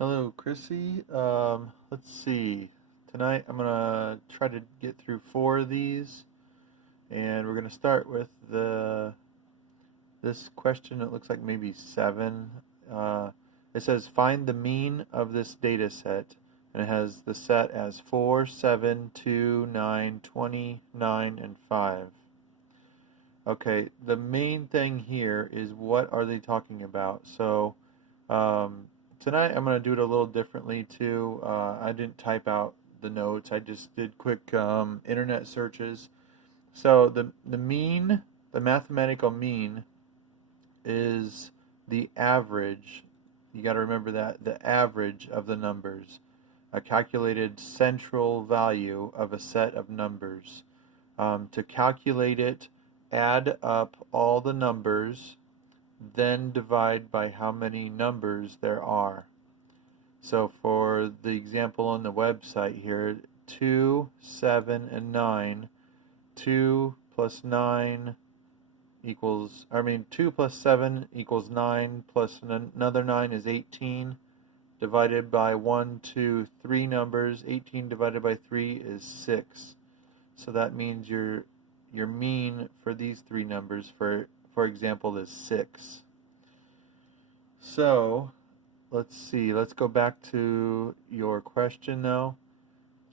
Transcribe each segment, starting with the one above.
Hello, Chrissy. Let's see. Tonight I'm gonna try to get through four of these, and we're gonna start with the this question. It looks like maybe seven. Uh, it says find the mean of this data set, and it has the set as 4, 7, 2, 9, 20, 9, and 5. Okay, the main thing here is what are they talking about? So um, tonight I'm going to do it a little differently too. I didn't type out the notes. I just did quick internet searches. So the mean, the mathematical mean is the average. You got to remember that the average of the numbers, a calculated central value of a set of numbers. To calculate it, add up all the numbers, then divide by how many numbers there are. So for the example on the website here, 2, 7, and 9, 2 plus 9 equals, 2 plus 7 equals 9, plus another 9 is 18, divided by 1, 2, 3 numbers. 18 divided by 3 is 6. So that means your mean for these three numbers, for example, is 6. So let's see. Let's go back to your question now.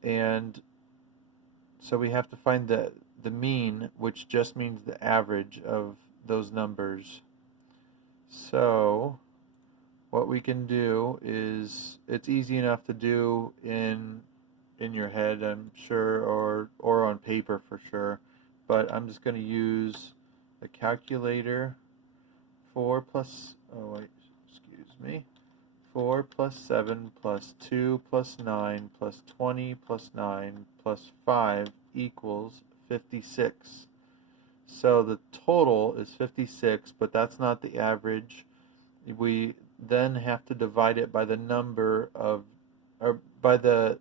And so we have to find the mean, which just means the average of those numbers. So what we can do is, it's easy enough to do in your head, I'm sure, or on paper for sure. But I'm just going to use a calculator. 4 plus, oh wait, excuse me. 4 plus 7 plus 2 plus 9 plus 20 plus 9 plus 5 equals 56. So the total is 56, but that's not the average. We then have to divide it by the number of, or by the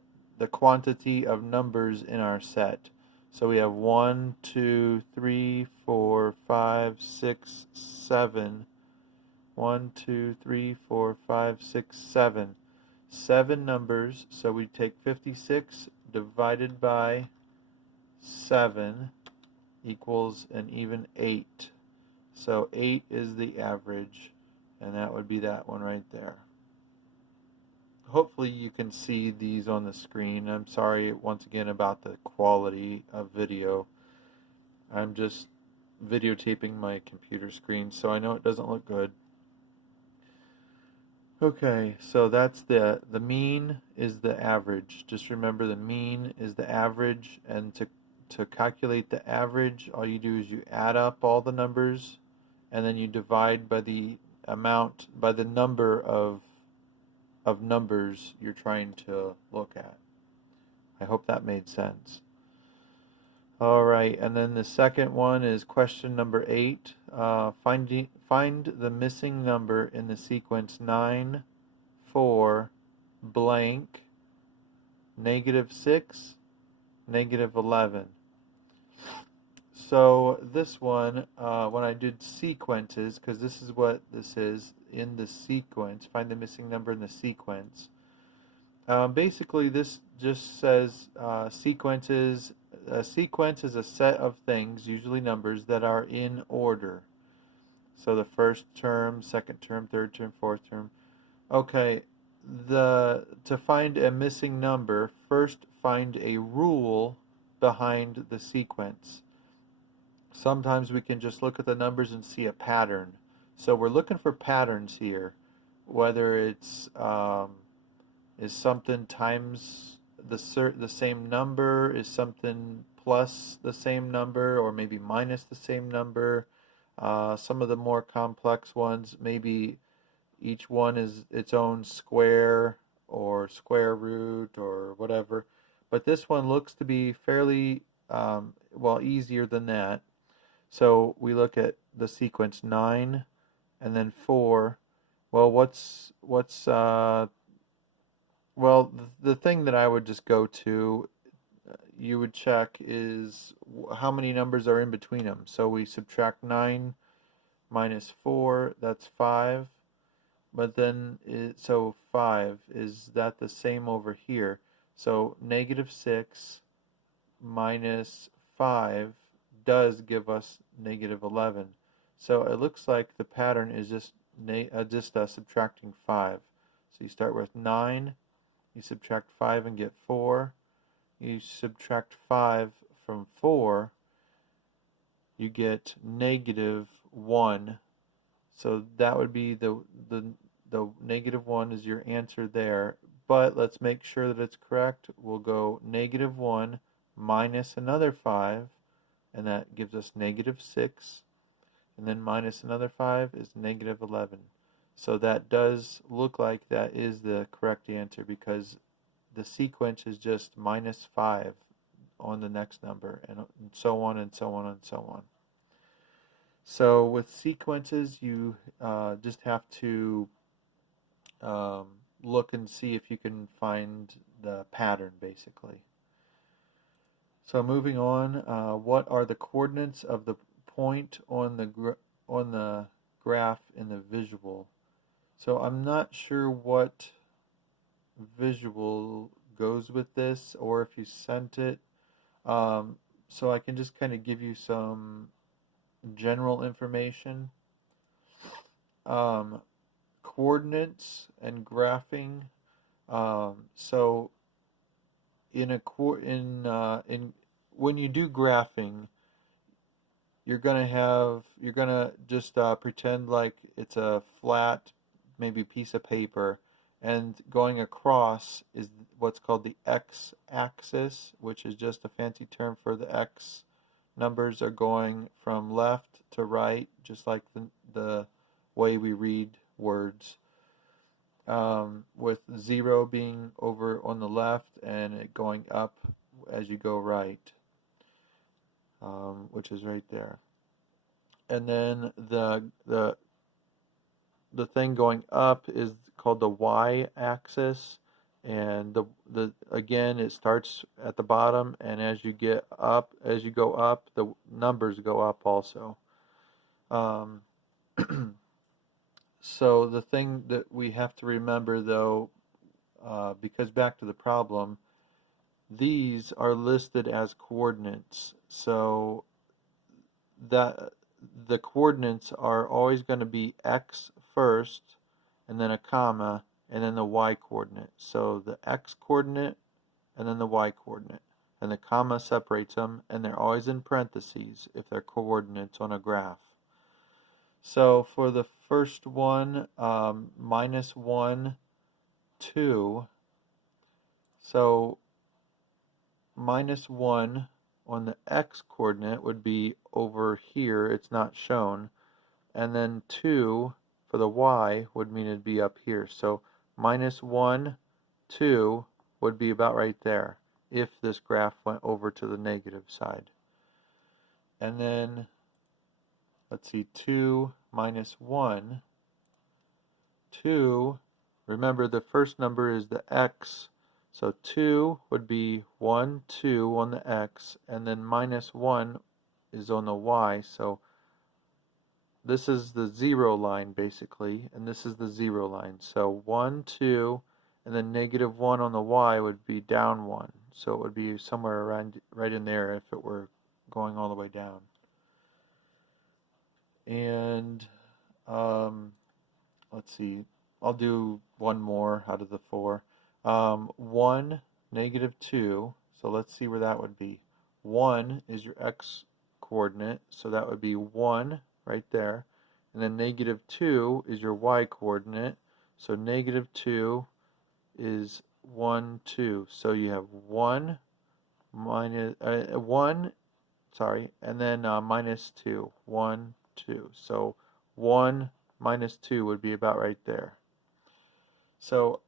quantity of numbers in our set. So we have 1, 2, 3, 4, 5, 6, 7. 1, 2, 3, 4, 5, 6, 7. 7 numbers, so we take 56 divided by 7 equals an even 8. So 8 is the average, and that would be that one right there. Hopefully you can see these on the screen. I'm sorry once again about the quality of video. I'm just videotaping my computer screen, so I know it doesn't look good. Okay, so that's the mean is the average. Just remember the mean is the average, and to calculate the average, all you do is you add up all the numbers, and then you divide by the amount, by the number of numbers you're trying to look at. I hope that made sense. All right, and then the second one is question number 8. Find the missing number in the sequence 9, 4, blank, -6, -11. So this one, when I did sequences, because this is what this is in the sequence, find the missing number in the sequence. Basically, this just says sequences. A sequence is a set of things, usually numbers, that are in order. So the first term, second term, third term, fourth term. Okay, to find a missing number, first find a rule behind the sequence. Sometimes we can just look at the numbers and see a pattern. So we're looking for patterns here, whether it's is something times the same number, is something plus the same number, or maybe minus the same number. Some of the more complex ones, maybe each one is its own square or square root or whatever. But this one looks to be fairly, easier than that. So we look at the sequence 9 and then 4. Well, the thing that I would just go to, you would check is how many numbers are in between them. So we subtract 9 minus 4, that's 5. but then so 5, is that the same over here? So negative 6 minus 5 does give us negative 11. So it looks like the pattern is just subtracting 5. So you start with 9, you subtract 5 and get 4. You subtract 5 from 4, you get negative 1. So that would be the negative 1 is your answer there. But let's make sure that it's correct. We'll go negative 1 minus another 5, and that gives us negative 6. And then minus another 5 is negative 11. So that does look like that is the correct answer, because the sequence is just minus 5 on the next number, and so on and so on and so on. So with sequences, you just have to look and see if you can find the pattern, basically. So moving on, what are the coordinates of the point on the graph in the visual? So I'm not sure what visual goes with this, or if you sent it. So I can just kind of give you some general information. Coordinates and graphing. So when you do graphing, you're gonna just pretend like it's a flat, maybe piece of paper, and going across is what's called the x-axis, which is just a fancy term for the x numbers are going from left to right, just like the way we read words, with 0 being over on the left and it going up as you go right, which is right there. And then the thing going up is called the y-axis, and again it starts at the bottom, and as you go up, the numbers go up also. So the thing that we have to remember, though, because back to the problem, these are listed as coordinates, so that the coordinates are always going to be x first, and then a comma, and then the y coordinate. So the x coordinate, and then the y coordinate. And the comma separates them, and they're always in parentheses if they're coordinates on a graph. So for the first one, minus 1, 2. So minus 1 on the x coordinate would be over here, it's not shown, and then 2 for the y would mean it'd be up here. So minus 1, 2 would be about right there if this graph went over to the negative side. And then let's see, 2 minus 1, 2, remember the first number is the x, so 2 would be 1, 2 on the x, and then minus 1 is on the y, so this is the 0 line basically, and this is the 0 line. So 1, 2, and then negative 1 on the y would be down 1, so it would be somewhere around right in there if it were going all the way down. And let's see, I'll do one more out of the 4. 1, negative 2, so let's see where that would be. 1 is your x coordinate, so that would be 1 right there. And then negative 2 is your y coordinate, so negative 2 is 1, 2. So you have 1 minus 1, sorry, and then minus 2, 1, 2. So 1 minus 2 would be about right there. So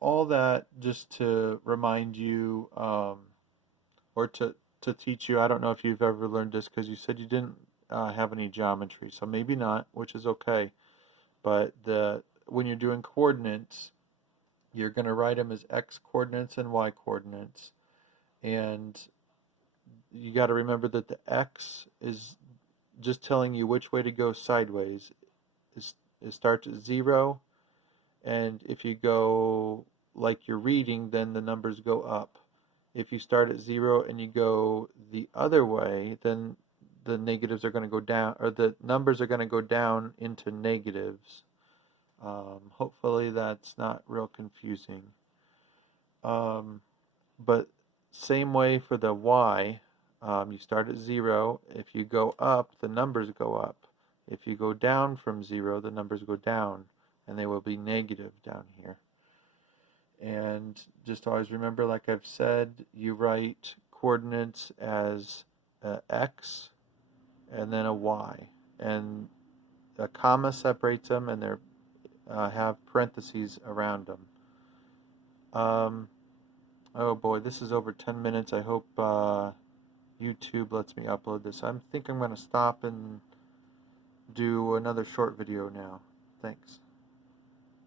all that just to remind you, or to teach you. I don't know if you've ever learned this, because you said you didn't have any geometry, so maybe not, which is okay. But when you're doing coordinates, you're going to write them as x coordinates and y coordinates, and you got to remember that the x is just telling you which way to go sideways. it starts at 0, and if you go like you're reading, then the numbers go up. If you start at 0 and you go the other way, then the negatives are going to go down, or the numbers are going to go down into negatives. Hopefully that's not real confusing. But same way for the y, you start at 0. If you go up, the numbers go up. If you go down from 0, the numbers go down, and they will be negative down here. And just always remember, like I've said, you write coordinates as x and then a y. And a comma separates them, and they have parentheses around them. Oh boy, this is over 10 minutes. I hope YouTube lets me upload this. I think I'm going to stop and do another short video now. Thanks.